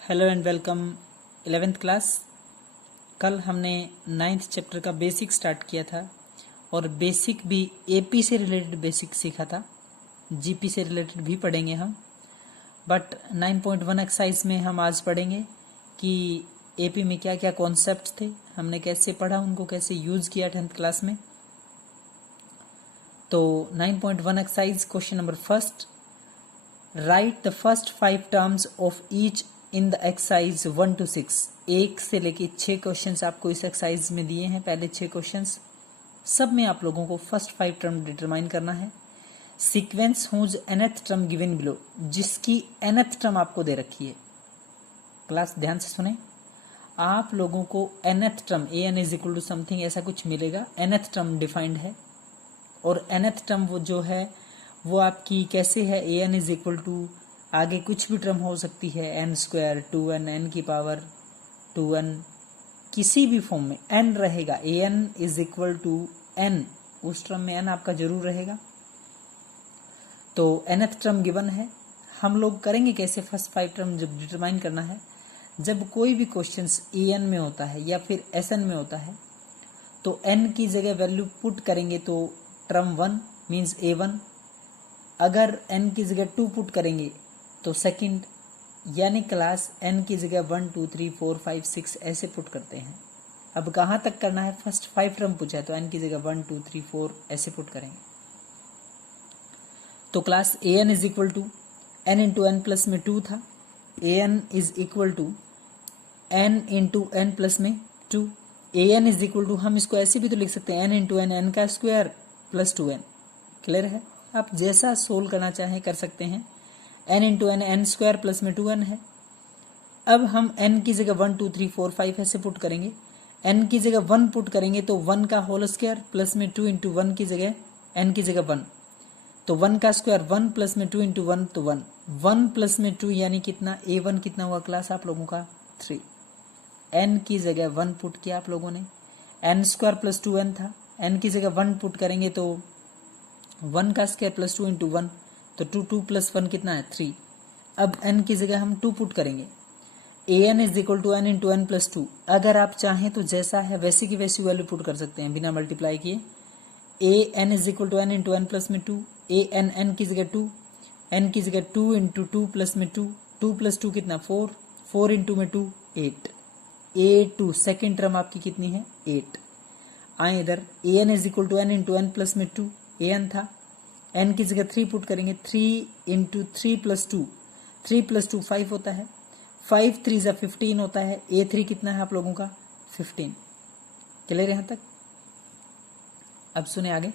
Hello and welcome 11th class. कल हमने 9th chapter का बेसिक स्टार्ट किया था और बेसिक भी एपी से रिलेटेड बेसिक सीखा था। जीपी से रिलेटेड भी पढ़ेंगे हम, बट 9.1 एक्सरसाइज में हम आज पढ़ेंगे कि एपी में क्या क्या कॉन्सेप्ट थे, हमने कैसे पढ़ा, उनको कैसे यूज़ किया 10th क्लास में। तो 9.1 exercise question number first, right the first 5 terms of each in the exercise 1 to 6। 1 से लेके 6 क्वेश्चंस आपको इस एक्सरसाइज में दिए हैं। पहले 6 क्वेश्चंस, सब में आप लोगों को फर्स्ट 5 टर्म डिटरमाइन करना है। Sequence whose nth term given below, जिसकी nth टर्म आपको दे रखी है। क्लास ध्यान से सुने, आप लोगों को nth term an is equal to something ऐसा कुछ मिलेगा। nth टर्म डिफाइंड है और nth टर्म वो जो है वो आपकी कैसे है, an इज इक्वल टू आगे कुछ भी टर्म हो सकती है, n स्क्वायर 2n, n की पावर 2n, किसी भी फॉर्म में n रहेगा। an is equal to n, उस टर्म में n आपका जरूर रहेगा। तो nth टर्म गिवन है। हम लोग करेंगे कैसे, फर्स्ट 5 टर्म जब डिटरमाइन करना है, जब कोई भी क्वेश्चन an में होता है या फिर sn में होता है तो n की जगह वैल्यू पुट करेंगे तो टर्म 1 मीन्स a1, अगर n की जगह 2 पुट करेंगे तो सेकंड, यानी क्लास n की जगह 1 2 3 4 5 6 ऐसे पुट करते हैं। अब कहाँ तक करना है, फर्स्ट 5 टर्म पूछा है तो n की जगह 1 2 3 4 ऐसे पुट करेंगे। तो class an is equal to n into N plus में 2 था, an is equal to n into N plus में 2। an इज इक्वल टू, हम इसको ऐसे भी तो लिख सकते हैं n इंटू एन, एन का स्क्वायर प्लस 2n। क्लियर है, आप जैसा सोल्व करना चाहें कर सकते हैं। n into N, N square plus में 2n है। अब हम n की जगह 1 2 3 4 5 ऐसे पुट करेंगे। n की जगह 1 पुट करेंगे तो 1 का होल स्क्वायर प्लस में 2 इंटू 1 की जगह n की जगह 1, तो 1 का स्क्वायर 1 प्लस में 2 इंटू 1 तो 1, 1 प्लस में 2 यानी कितना, a1 कितना हुआ क्लास आप लोगों का 3। n की जगह 1 पुट किया आप लोगों ने, n स्क्वायर प्लस 2n था, n की जगह 1 पुट करेंगे तो 1 का स्क्वायर प्लस 2 इंटू 1 तो 2, 2 प्लस 1 कितना है 3। अब n की जगह हम 2 पुट करेंगे, an is equal to n into N plus 2। अगर आप चाहें तो जैसा है वैसी की वैसी वैल्यू पुट कर सकते हैं बिना मल्टीप्लाई किए। an is equal to n into N plus में 2, an n की जगह 2, n की जगह 2 इंटू 2 प्लस में 2, 2 प्लस 2 कितना 4, 4 इंटू में 2 8, a2 सेकेंड टर्म आपकी कितनी है 8। आए इधर, an is equal to n into N plus में 2, an था, n की जगह 3 पुट करेंगे, 3 इंटू 3 प्लस 2, 3 प्लस 2 5 होता है, 5 3 जा 15 होता है, a3 कितना है आप लोगों का 15। क्लियर यहाँ तक। अब सुने आगे,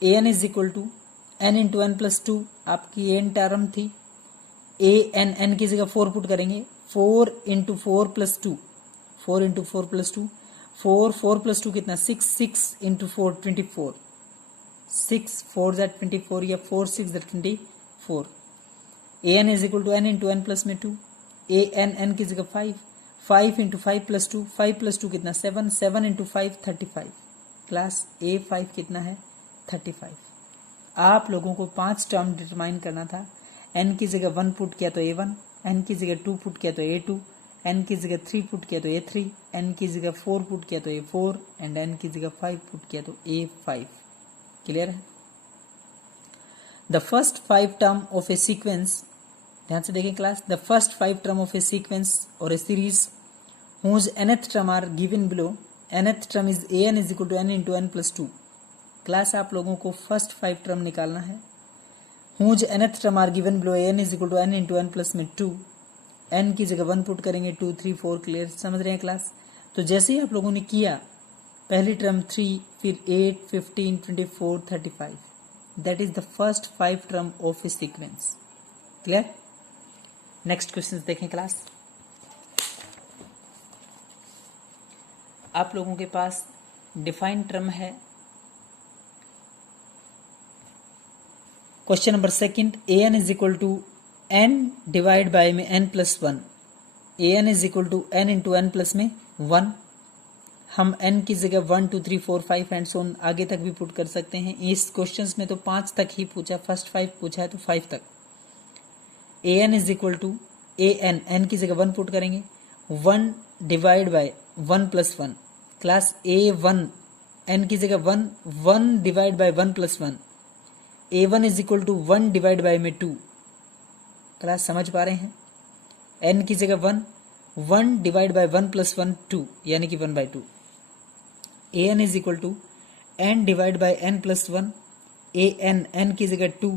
an is equal to n into N plus 2 आपकी n टर्म थी, n की जगह 4 पुट करेंगे, 4 into 4 plus 2, 4 into 4 plus 2, 4 4 plus 2 कितना 6, 6 इंटू 4 24, 6 4 जा 24 या 4 6 जा 24। an is equal to n into N plus में 2, n की जगह 5, 5 इंटू 5 प्लस 2, 5 प्लस 2 कितना 7, 7 इंटू 5 35। क्लास a5 कितना है 35। आप लोगों को 5 टर्म डिटरमाइन करना था। n की जगह 1 पुट किया तो a1, n की जगह 2 पुट किया तो a2, n की जगह 3 पुट किया तो a3, n की जगह 4 पुट किया तो a4 एंड n की जगह 5 पुट किया तो a5। क्लियर है। The first 5 term of a sequence, ध्यान से देखें class, the first 5 term of a sequence और ए series whose nth term are given below, nth term is an is equal to n into n plus 2। Class आप लोगों को first 5 term निकालना है। whose nth term are given below, an is equal to n into n plus में 2, n की जगह 1 put करेंगे 2 3 4। Clear, समझ रहे हैं क्लास। तो जैसे ही आप लोगों ने किया, पहली टर्म 3, फिर 8 15 24 35, that is the first 5 term of a sequence. Clear. Next question देखें क्लास। आप लोगों के पास डिफाइंड टर्म है। Question number second, an is equal to n divide by में n plus 1, an is equal to n into N plus में 1। हम n की जगह 1 2 3 4 5 एंड सो आगे तक भी पुट कर सकते हैं। इस क्वेश्चंस में तो 5 तक ही पूछा, फर्स्ट 5 पूछा है तो 5 तक। an is equal to A N की जगह 1 पुट करेंगे, 1 divide by 1 plus 1, class A1 n की जगह 1, 1 divide by 1 plus 1, A1 is equal to 1 divide by में 2। क्लास समझ पा रहे हैं? n की जगह 1, 1 डिवाइड बाय 1 प्लस 1 2, यानी कि 1/2। an is equal to n divide by n plus 1, n की जगह 2,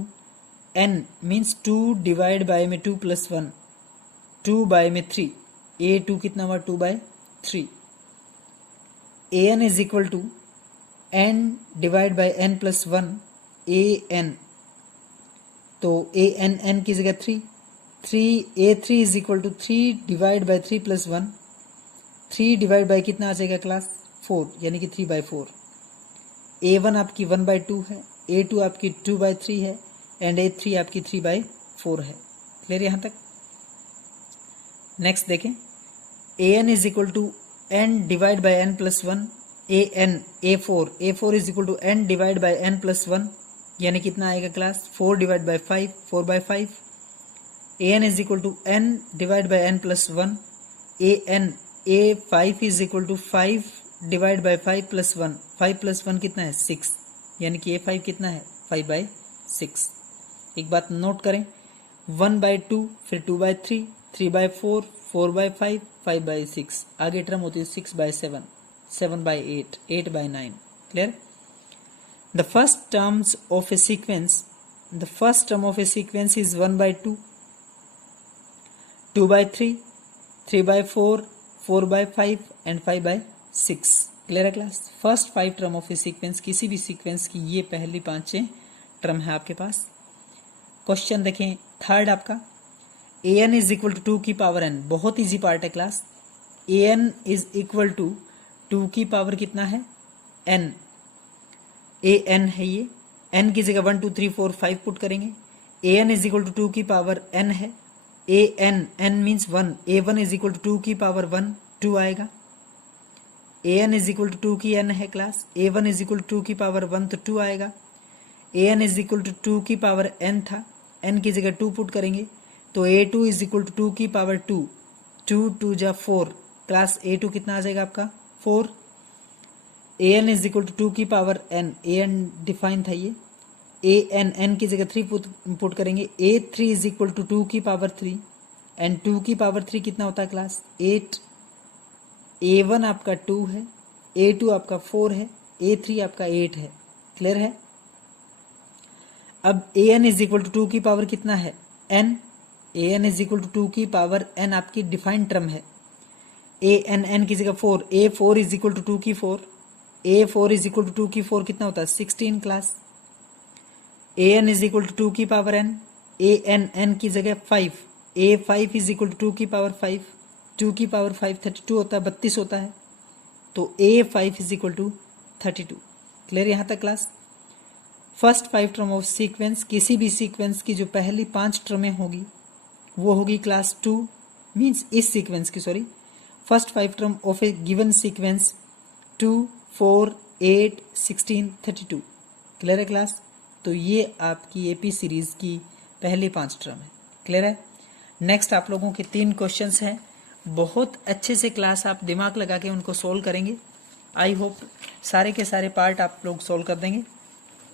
n मीन्स 2 डिवाइड बाय में 2 प्लस 1, 2 बाय में 3, a2 कितना हुआ 2/3। an is equal to n divide by n plus 1, an, तो an की जगह 3, a3 is equal to 3 divide by 3 plus 1, 3 divide by कितना आ जाएगा क्लास 4, यानी कि 3/4। a1 आपकी 1/2 है, a2 आपकी 2/3 है एंड a3 आपकी 3/4 है। क्लियर यहां तक? नेक्स्ट देखें, an is equal to n divide by n plus 1, a4 is equal to n divide by n plus 1, यानी कितना आएगा class 4 divide by 5, 4/5। an is equal to n divide by n plus 1, a5 is equal to 5 divide by 5 plus 1, 5 plus 1 कितना है 6, यानी कि a5 कितना है 5/6। एक बात नोट करें, 1/2 फिर 2/3, 3/4, 4/5, 5/6, आगे टर्म होती है 6/7, 7/8, 8/9। Clear? The first term of a sequence is 1/2, 2/3, 3/4, 4/5 and 5/6। Clear है class? First 5 term of a sequence, किसी भी सीक्वेंस की ये पहली 5 टर्म है आपके पास। क्वेश्चन देखें थर्ड आपका, an इज इक्वल टू 2 की पावर n, बहुत इजी पार्ट है class. an is equal to 2 की पावर कितना है n, an है ये, n की जगह 1 2 3 4 5 पुट करेंगे, an इज इक्वल टू 2 की पावर n है, n means 1, a1 is equal to 2 की पावर 1, 2 आएगा, an इज इक्वल टू 2 की n है class, a1 is equal to 2 की पावर 1 तो 2 आएगा, an इज इक्वल टू 2 की पावर n था, n की जगह 2 पुट करेंगे तो a2 इज इक्वल टू 2 की पावर 2, 2 2 जा 4, क्लास a2 कितना आ जाएगा आपका 4। an इज इक्वल टू 2 की पावर n, an डिफाइन था ये, n की जगह 3 पुट करेंगे, a3 इज इक्वल टू 2 की पावर 3 एंड 2 की पावर 3 कितना होता है क्लास 8। a1 आपका 2 है, a2 आपका 4 है, a3 आपका 8 है। क्लियर है? अब an इज इक्वल टू 2 की पावर कितना है n, an is equal to 2 की पावर n आपकी डिफाइंड टर्म है, n की जगह 4, a4 इज इक्वल टू 2 की 4, a4 इज इक्वल टू 2 की 4 कितना होता है 16 class, an is equal to 2 की पावर n, n की जगह 5, a5 इज इक्वल टू 2 की पावर 5, 2 की पावर 5 32 होता है, 32 होता है, तो a5 is equal to 32। Clear यहां तक class? First 5 term of sequence, किसी भी सीक्वेंस की जो पहली 5 टर्में होगी वो होगी क्लास 2, मीन्स इस सीक्वेंस की, sorry, first 5 term of A given sequence 2, 4, 8, 16, 32। Clear है क्लास? तो ये आपकी एपी सीरीज की पहली 5 टर्म है। क्लियर है? नेक्स्ट आप लोगों के 3 क्वेश्चंस हैं, बहुत अच्छे से क्लास आप दिमाग लगा के उनको सोल्व करेंगे। आई होप सारे के सारे पार्ट आप लोग सोल्व कर देंगे।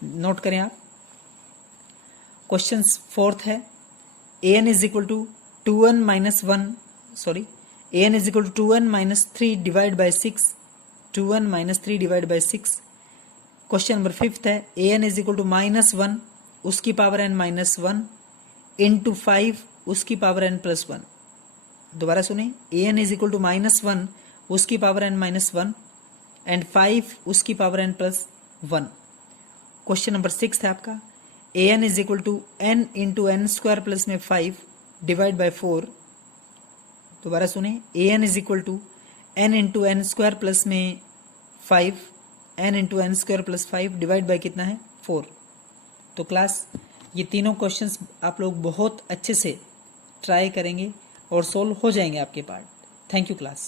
नोट करें आप। क्वेश्चन फोर्थ है, an is equal to 2n minus 1, sorry, an is equal to 2n minus 3 divide by 6, 2n minus 3 divide by 6। Question number 5 है, an इज इक्वल टू -1 उसकी पावर n माइनस 1 इंटू 5 उसकी power n plus 1। दोबारा सुने, an is equal to -1 उसकी power n minus 1 and 5 उसकी power n plus 1। Question number 6 है आपका, an is equal to n into n square plus में 5 divide by 4। दोबारा सुने, an is equal to n into n square plus में 5, n into n square plus 5 divide by कितना है 4। तो class ये तीनों क्वेश्चंस आप लोग बहुत अच्छे से ट्राई करेंगे और सोल्व हो जाएंगे आपके पार्ट। Thank you class.